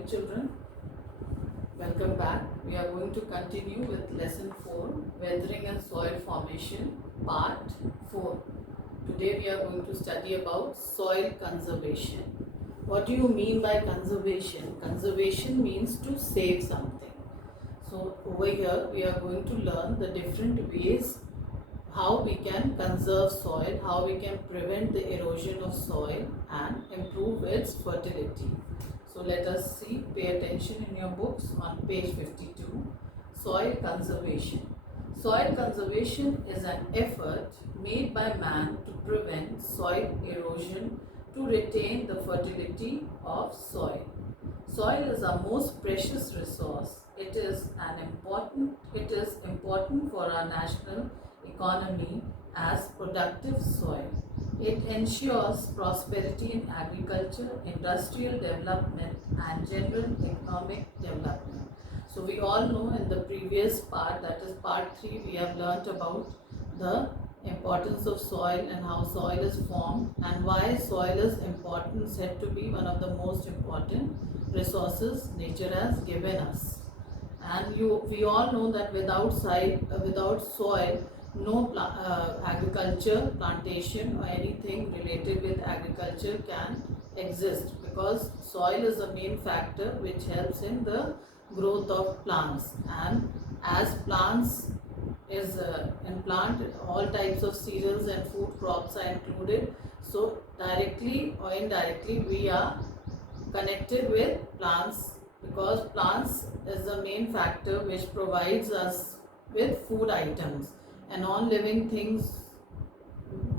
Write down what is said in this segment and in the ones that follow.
morning, children. Welcome back. We are going to continue with lesson 4, Weathering and Soil Formation, part 4. Today we are going to study about soil conservation. What do you mean by conservation? Conservation means to save something. So over here we are going to learn the different ways how we can conserve soil, how we can prevent the erosion of soil and improve its fertility. So let us see, pay attention in your books on page 52, soil conservation. Soil conservation is an effort made by man to prevent soil erosion to retain the fertility of soil. Soil is our most precious resource. It is important for our national economy as productive soil. It ensures prosperity in agriculture, industrial development and general economic development. So we all know in the previous part, that is part 3, we have learnt about the importance of soil and how soil is formed and why soil is important, said to be one of the most important resources nature has given us. And we all know that without soil, no agriculture, plantation or anything related with agriculture can exist, because soil is the main factor which helps in the growth of plants. And as plants is in plant, all types of cereals and food crops are included, so directly or indirectly we are connected with plants, because plants is the main factor which provides us with food items, and all living things,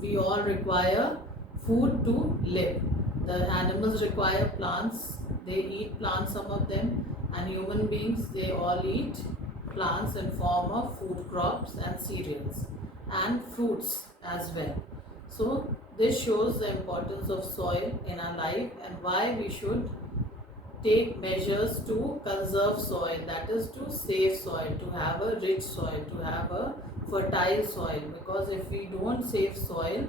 we all require food to live. The animals require plants, they eat plants, some of them, and human beings, they all eat plants in form of food crops and cereals and fruits as well. So this shows the importance of soil in our life and why we should take measures to conserve soil, that is to save soil, to have a rich soil, to have a fertile soil. Because if we don't save soil,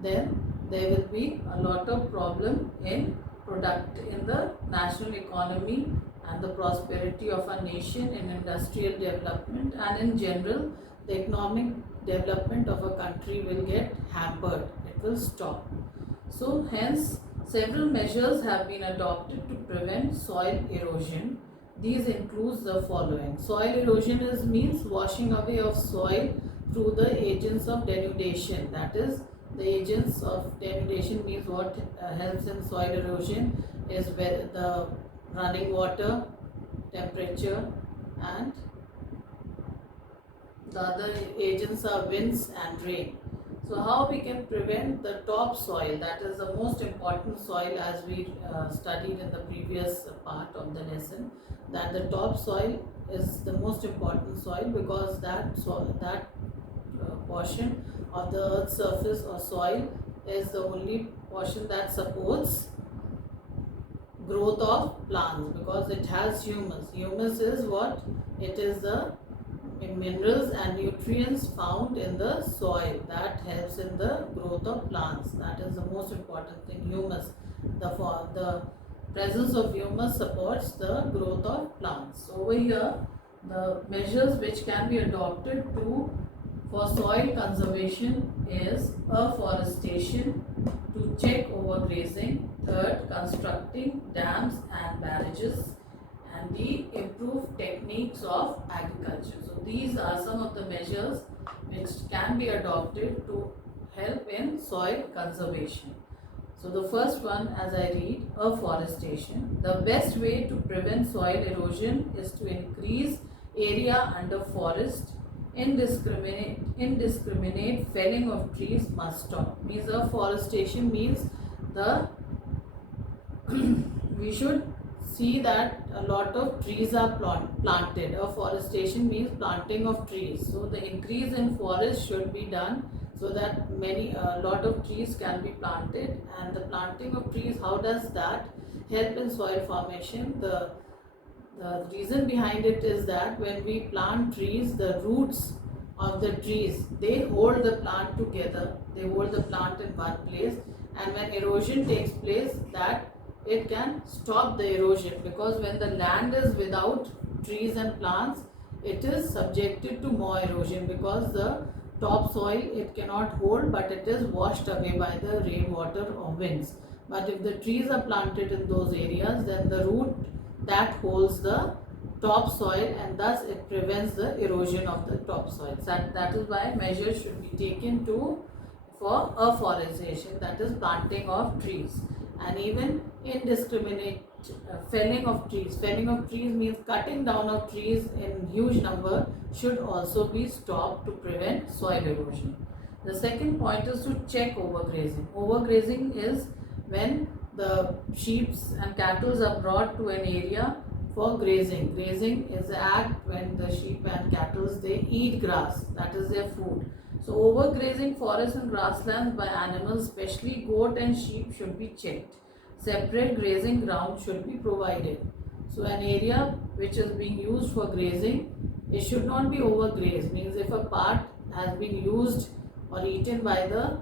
then there will be a lot of problem in the national economy and the prosperity of a nation, in industrial development and in general the economic development of a country will get hampered, it will stop. So hence several measures have been adopted to prevent soil erosion. These include the following. Soil erosion means washing away of soil through the agents of denudation. That is, the agents of denudation means what helps in soil erosion is where the running water, temperature, and the other agents are winds and rain. So how we can prevent the topsoil, that is the most important soil, as we studied in the previous part of the lesson, that the topsoil is the most important soil, because that portion of the earth's surface or soil is the only portion that supports growth of plants, because it has humus. Humus is what? It is the minerals and nutrients found in the soil that helps in the growth of plants. That is the most important thing, humus. The presence of humus supports the growth of plants. So over here, the measures which can be adopted for soil conservation is afforestation, to check overgrazing, third, constructing dams and barrages, and the improved techniques of agriculture. So these are some of the measures which can be adopted to help in soil conservation. So the first one, as I read, afforestation. The best way to prevent soil erosion is to increase area under forest. Indiscriminate felling of trees must stop. Means afforestation means we should see that a lot of trees are planted. Afforestation means planting of trees. So the increase in forest should be done so that a lot of trees can be planted. And the planting of trees, how does that help in soil formation? The reason behind it is that when we plant trees, the roots of the trees, they hold the plant together, they hold the plant in one place, and when erosion takes place, that it can stop the erosion, because when the land is without trees and plants, it is subjected to more erosion, because the topsoil it cannot hold, but it is washed away by the rainwater or winds. But if the trees are planted in those areas, then the root that holds the topsoil, and thus it prevents the erosion of the topsoil. That is why measures should be taken for afforestation, that is planting of trees. And even indiscriminate felling of trees. Felling of trees means cutting down of trees in huge number should also be stopped to prevent soil erosion. The second point is to check overgrazing. Overgrazing is when the sheep and cattle are brought to an area for grazing. Grazing is the act when the sheep and cattle they eat grass, that is their food. So overgrazing forests and grasslands by animals, especially goat and sheep, should be checked. Separate grazing ground should be provided. So an area which is being used for grazing, it should not be overgrazed. Means if a part has been used or eaten by the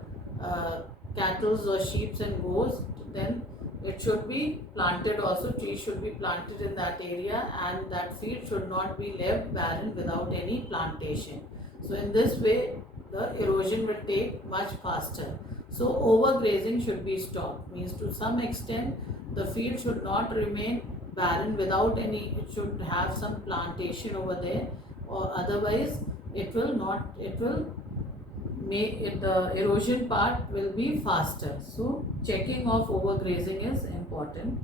cattle or sheep and goats, then it should be planted also. Trees should be planted in that area, and that field should not be left barren without any plantation. So in this way the erosion will take much faster. So overgrazing should be stopped. Means to some extent the field should not remain barren without any, it should have some plantation over there, or otherwise it will make it, the erosion part will be faster. So checking of overgrazing is important.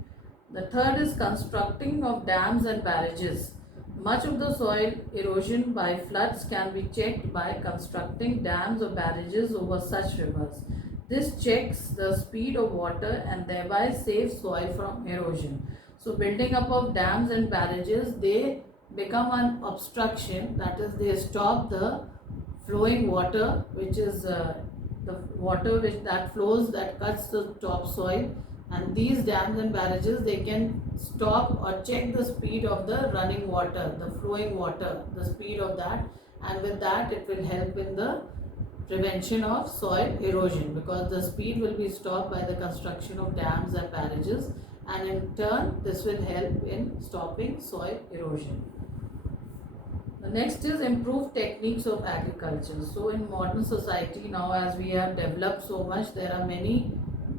The third is constructing of dams and barrages. Much of the soil erosion by floods can be checked by constructing dams or barrages over such rivers. This checks the speed of water and thereby saves soil from erosion. So building up of dams and barrages, they become an obstruction, that is they stop the flowing water, which is the water which that flows, that cuts the topsoil. And these dams and barrages, they can stop or check the speed of the running water, the flowing water, the speed of that, and with that it will help in the prevention of soil erosion, because the speed will be stopped by the construction of dams and barrages, and in turn this will help in stopping soil erosion. The next is improved techniques of agriculture. So in modern society now, as we have developed so much, there are many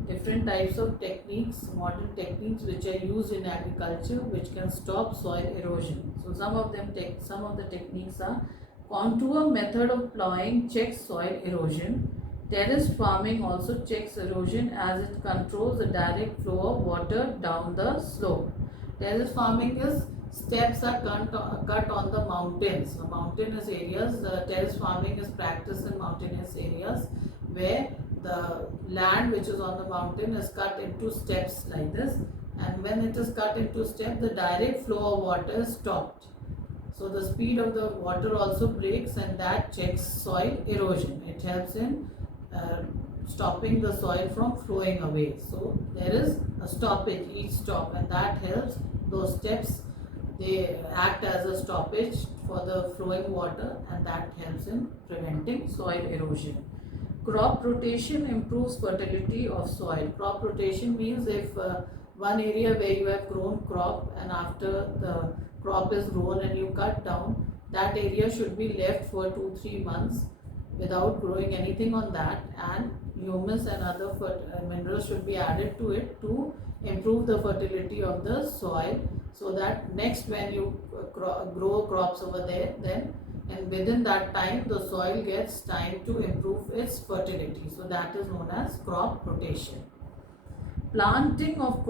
different types of techniques, modern techniques which are used in agriculture which can stop soil erosion. So some of the techniques are: contour method of plowing checks soil erosion. Terraced farming also checks erosion as it controls the direct flow of water down the slope. Terrace farming is steps are cut on the mountains. So mountainous areas, terrace farming is practiced in mountainous areas where the land which is on the mountain is cut into steps like this, and when it is cut into steps, the direct flow of water is stopped. So the speed of the water also breaks, and that checks soil erosion. It helps in stopping the soil from flowing away. So there is a stoppage, each stop, and that helps. Those steps, they act as a stoppage for the flowing water, and that helps in preventing soil erosion. Crop rotation improves fertility of soil. Crop rotation means if one area where you have grown crop, and after the crop is grown and you cut down, that area should be left for 2-3 months without growing anything on that, and humus and other minerals should be added to it to improve the fertility of the soil, so that next when you grow crops over there, then and within that time the soil gets time to improve its fertility. So that is known as crop rotation. Planting of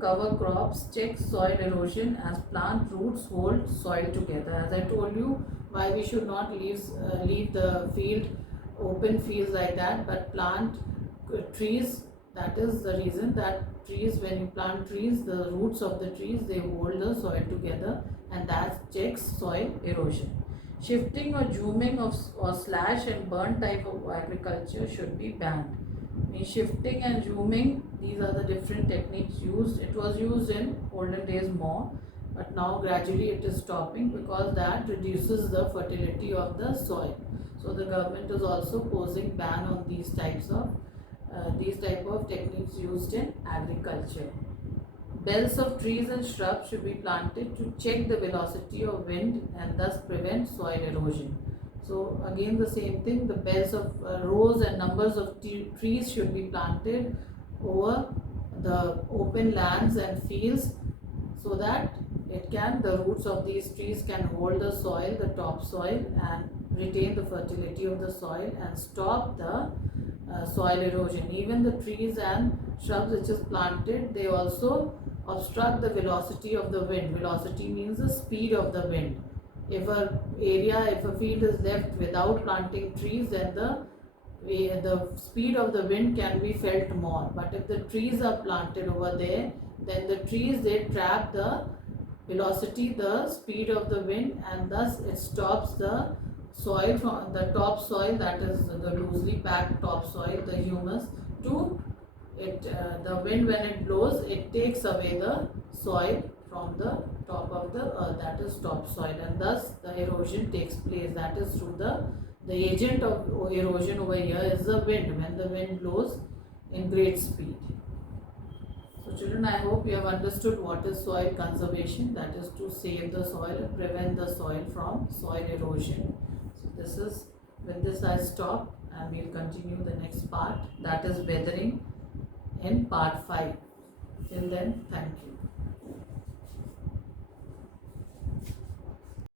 cover crops checks soil erosion as plant roots hold soil together. As I told you, why we should not leave the field, open fields like that, but plant trees. That is the reason that trees, when you plant trees, the roots of the trees, they hold the soil together, and that checks soil erosion. Shifting or zooming or slash and burn type of agriculture should be banned. In shifting and zooming, these are the different techniques used. It was used in olden days more, but now gradually it is stopping because that reduces the fertility of the soil. So the government is also posing ban on these types of these type of techniques used in agriculture. Belts of trees and shrubs should be planted to check the velocity of wind and thus prevent soil erosion. So again the same thing, the belts of rows and numbers of trees should be planted over the open lands and fields, so that the roots of these trees can hold the soil, the topsoil, and retain the fertility of the soil and stop the soil erosion. Even the trees and shrubs which is planted, they also obstruct the velocity of the wind. Velocity means the speed of the wind. If a field is left without planting trees, then the speed of the wind can be felt more. But if the trees are planted over there, then the trees, they trap the velocity, the speed of the wind, and thus it stops the soil from the topsoil, that is the loosely packed topsoil, the humus, to it. The wind, when it blows, it takes away the soil from the top of the earth, that is topsoil, and thus the erosion takes place. That is through the agent of erosion over here is the wind, when the wind blows in great speed. So children, I hope you have understood what is soil conservation, that is to save the soil and prevent the soil from soil erosion. So this is, with this I stop, and we will continue the next part, that is weathering, in part 5. Till then, thank you.